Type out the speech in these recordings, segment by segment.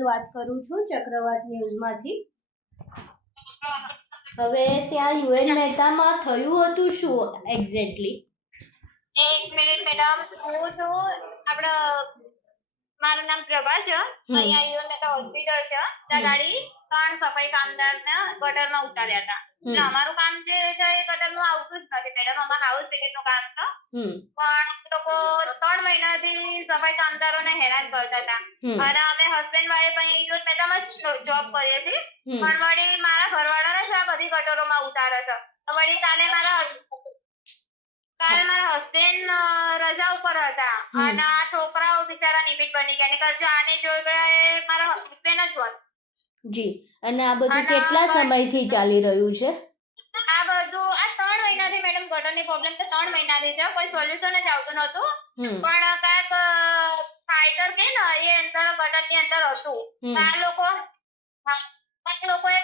વાત કરું છું ચક્રવાત ન્યૂઝમાંથી। હવે ત્યાં યુએન મહેતામાં થયું હતું શું એક્ઝેક્ટલી? એક મિનિટ મેડમ, હું છું મારું નામ પ્રભા છે। અહીંયા યુએન મહેતા હોસ્પિટલ છે, ત્યાં ગાડી 3 સફાઈ કામદારને ગટરમાં ઉતાર્યા હતા। એટલે અમારું કામ જે છે એ ગટરનું આવતું જ નથી મેડમ, અમારું હાઉસ ટિકિટનું કામ છે। પણ લોકો 3 મહિનાથી સફાઈ કામદારોને હેરાન કરતા હતા અને અમે હસબન્ડ વાઈફ અહીં યુએન મહેતામાં જ જોબ કરીએ છીએ। પણ વળી મારા ઘરવાળાને છે આ બધી ગટરોમાં ઉતારે છે। વળી કાલે મારા હસબન્ડ રજા ઉપર હતા અને આ છોકરાઓ બિચારા નિમિત્ત બની ગયા, નહીંતર જો આને જોઈ ગયા એ મારા હસબન્ડ જ હોત। જી, અને આ બધું કેટલા સમયથી ચાલી રહ્યું છે? આ બધું આ 3 મહિનાથી મેડમ, ગટરની પ્રોબ્લેમ તો 3 મહિનાથી છે, કોઈ સોલ્યુશન જ આવતું નહોતું। પણ કાંઈક ફાઈટર કે ને એ અંદર ગટરની અંદર હતું, આ લોકોએ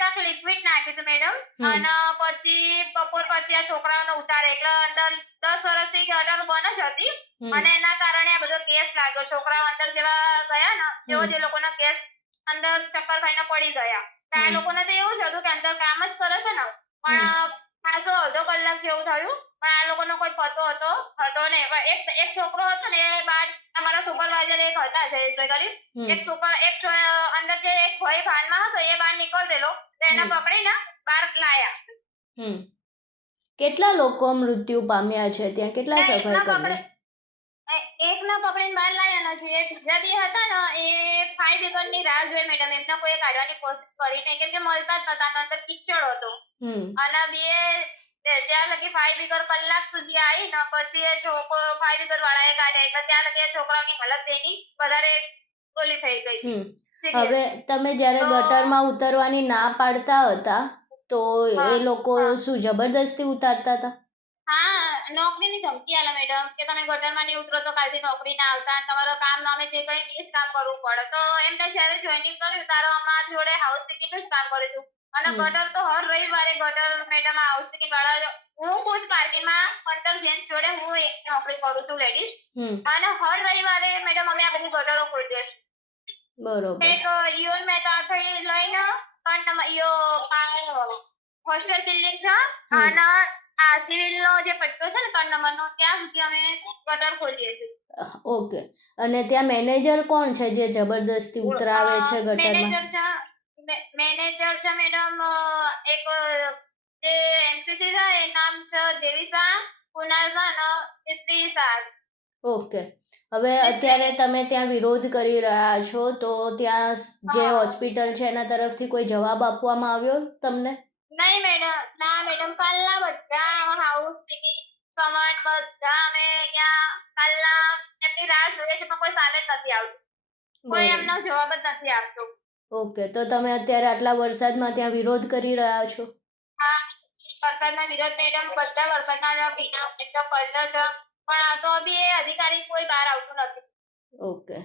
કાંઈક લિક્વિડ નાખ્યું હતું મેડમ, અને પછી બપોર પછી આ છોકરાઓને ઉતારે એટલે અંદર 10 વર્ષથી ગટર બંધ જ હતી અને એના કારણે આ બધો કેસ લાગ્યો। છોકરાઓ અંદર જેવા ગયા ને તેવો જ એ લોકોનો કેસ અંદર ચક્કર ખાઈને પડી ગયા। આ લોકોને તો એવું જ હતું કે અંદર કામ જ કરે છે ને, પણ ખાસો અડધો કલાક જેવું થયું, પણ આ લોકોનો કોઈ પતો હતો નહીં। એક છોકરો હતો ને એ બાદ અમારા સુપરવાઇઝર એક હતા જયેશભાઈ કરી, એક અંદર જે એક ભાઈ ભાનમાં હતો એ બહાર નીકળેલો, તો એને પકડીને બહાર લાયા। કેટલા લોકો મૃત્યુ પામ્યા છે ત્યાં? કેટલા સફાઈ કર્મચારી? એકને પકડીને બહાર લાયા ને જે બીજા બે હતા ને એ ફાયર બ્રિગેડની રાહ જોઈ મેડમ, એમને કોઈ કાઢવાની કોશિશ કરી નહીં કેમ કે મળતા જ નતા, અંદર કિચડ હતો અને જ્યાં લગી ફાયર બ્રિગેડ કલાક સુધી આવી ને પછી એ ફાયર બ્રિગેડ વાળાએ કાઢ્યા, એટલે ત્યાં લગી એ છોકરાઓની હાલત એની વધારે ઓલી થઈ ગઈ। હવે તમે જ્યારે ગટરમાં ઉતરવાની ના પાડતા હતા તો એ લોકો શું જબરદસ્તી ઉતારતા હતા? હા, નોકરીની ધમકી આલે મેડમ કે તમે ગટરમાં નહીં ઉતરો તો કાલથી નોકરી ના આવતા, તમારું કામ અમે જે કઈ એ જ કામ કરવું પડે। તો એમને જ્યારે જોઈનિંગ કર્યું ત્યારે અમારા જોડે હાઉસ ટિકિટનું જ કામ કર્યું હતું અને ગટર તો હર રવિવારે ગટર મેડમ હાઉસ ટિકિટ વાળા, હું ખુદ પાર્કિંગમાં 15 જેન્ટ્સ જોડે હું એક નોકરી કરું છું લેડીઝ, અને હર રવિવારે મેડમ અમે આ બધી ગટરો ખોલી દઈશું। બરોબર। એક યુએન મહેતાથી લઈને હોસ્ટેલ બિલ્ડિંગ છે અને આ સિવિલનો જે પટ્ટો છે ને 3 નંબરનો, ત્યાં સુધી અમે ગટર ખોલીએ છીએ। ઓકે, અને ત્યાં મેનેજર કોણ છે જે જબરદસ્તી ઉતરાવે છે ગટરમાં? મેનેજર છે મેડમ એક જે એમસીસી છે એ નામ છે જેવિસા કુનાલ શાહ અને સ્ત્રી શાહ। ઓકે, હવે અત્યારે તમે ત્યાં વિરોધ કરી રહ્યા છો તો ત્યાં જે હોસ્પિટલ છે એના તરફથી કોઈ જવાબ આપવામાં આવ્યો તમને? નહીં મેડમ, ના મેડમ, કાલના બધા હાઉસ ટિકિટ કમાન્ડ બધા અમે અહીંયા કાલના એમની રાહ જોઈએ છે, પણ કોઈ સામે જ નથી આવતું, કોઈ એમનો જવાબ જ નથી આપતું। ઓકે, તો તમે અત્યારે આટલા વરસાદમાં ત્યાં વિરોધ કરી રહ્યા છો? હા, વરસાદના વિરોધ મેડમ, બધા વરસાદના ભીના છે, પલ્લો છે, પણ તો બી એ અધિકારી કોઈ બહાર આવતું નથી। ઓકે,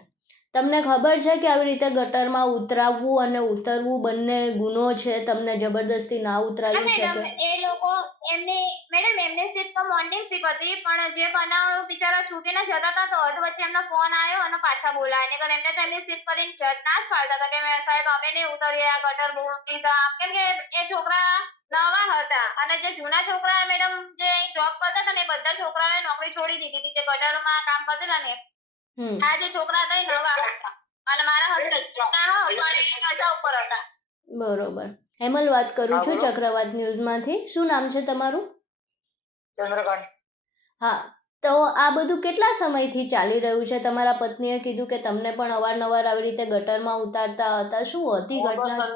તમને ખબર છે કે આવી રીતે ગટરમાં ઉતરાવવું અને ઉતરવું બંને ગુનો છે? તમને જબરદસ્તી ના ઉતરાવી શકે? મેડમ, એ લોકો એમની શિફ્ટ તો મોર્નિંગ શિફ્ટ હતી, પણ જે બનાવ બિચારા છૂટીને જતા હતા તો અધ વચ્ચે એમનો ફોન આવ્યો અને પાછા બોલાયા, નહીંતર એમને તો એમની શિફ્ટ કરીને ના જ પાડતા હતા કે સાહેબ અમે નહીં ઉતરીએ, આ ગટર બહુ મોટી છે, કેમ કે એ છોકરા નવા હતા અને જે જૂના છોકરા મેડમ જે જોબ કરતા હતા ને એ બધા છોકરાઓએ નોકરી છોડી દીધી હતી જે ગટરમાં કામ કરતા હતા ને। આ જે છોકરા હતા એ નવા હતા અને મારા હસબન્ડ પણ એ રજા ઉપર હતા। બરોબર, હેમલ વાત કરું છું ચક્રવાત ન્યૂઝમાંથી। શું નામ છે તમારું? ચંદ્રકાંત। હા, તો આ બધું કેટલા સમયથી ચાલી રહ્યું છે? તમારા પત્નીએ કીધું કે તમને પણ અવારનવાર આવી રીતે ગટરમાં ઉતારતા હતા, શું હતી ઘટના?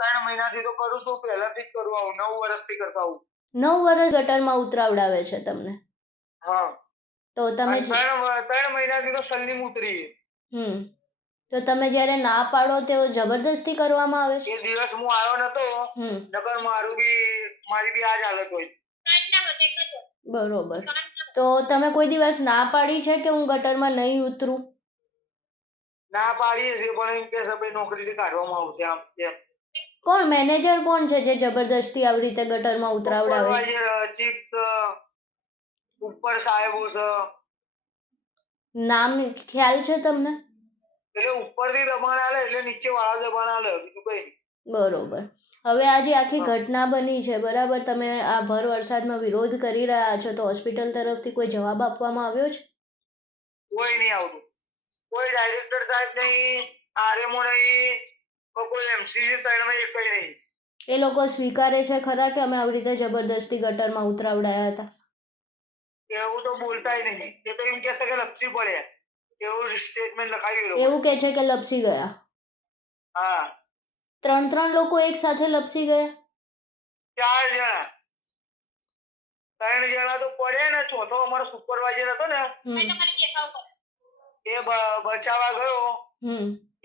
3 મહિનાથી તો કરું છું, પહેલાથી જ કરું આવું, 9 વર્ષથી કરતા આવું। 9 વર્ષ ગટરમાં ઉતરાવડાવે છે તમને? હા, તો તમે 3 મહિનાથી તો સલીમ ઉતરી। તો તમે જ્યારે ના પાડો તો જબરદસ્તી કરવામાં આવે છે? એ દિવસ હું આવ્યો નતો, નકર મારી બી આ જ હાલત હોય। બરોબર, તો તમે કોઈ દિવસ ના પાડી છે કે હું ગટરમાં નહીં ઉતરું? ના પાડીએ છીએ, પણ એમ કે ભાઈ નોકરીથી કાઢવામાં આવશે આમ તેમ। કોણ મેનેજર કોણ છે જે જબરદસ્તી આવી રીતે ગટરમાં ઉતરાવડાવે છે? સુપરવાઇઝર, ચીફ ઉપર સાહેબો છે। નામ ખ્યાલ છે તમને? એટલે ઉપરથી દબાણ આલે એટલે નીચે વાળા દબાણ આલે બીજું કઈ નહીં. બરોબર. હવે આ જે આખી ઘટના બની છે બરાબર, તમે આ ભર વરસાદમાં વિરોધ કરી રહ્યા છો, તો હોસ્પિટલ તરફથી કોઈ જવાબ આપવામાં આવ્યો છે? કોઈ નહીં આવતું. કોઈ ડાયરેક્ટર સાહેબ નહીં, આરએમઓ નહીં, કોઈ એમસીસી ત્રણમાં એક કઈ નહીં. એ લોકો સ્વીકારે છે ખરા કે અમે આવી રીતે જબરદસ્તી ગટરમાં ઉતરાવડાયા હતા? એવું તો બોલતાય નહીં. એ તો એમ કહેશે કે લપસી પડ્યા એવું સ્ટેટમેન્ટ લખાવી ગયું. એવું કે છે કે લપસી ગયા. હા, 3 લોકો એક સાથે લપસી ગયા? 4 જણા. 3 જણા તો પડ્યા ને, ચોથો અમારો સુપરવાઇઝર હતો ને એ બચાવવા ગયો.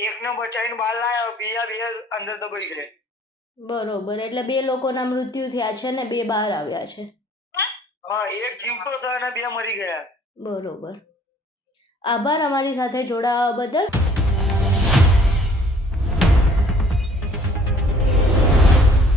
એકને બચાવીને બહાર લાવ્યો, બીજા અંદર દબાઈ ગયા. બરોબર. એટલે 2 લોકોના મૃત્યુ થયા છે ને 2 બહાર આવ્યા છે. હા, એક જીવતો છે અને 2 મરી ગયા. બરોબર. આભાર અમારી સાથે જોડાવા બદલ.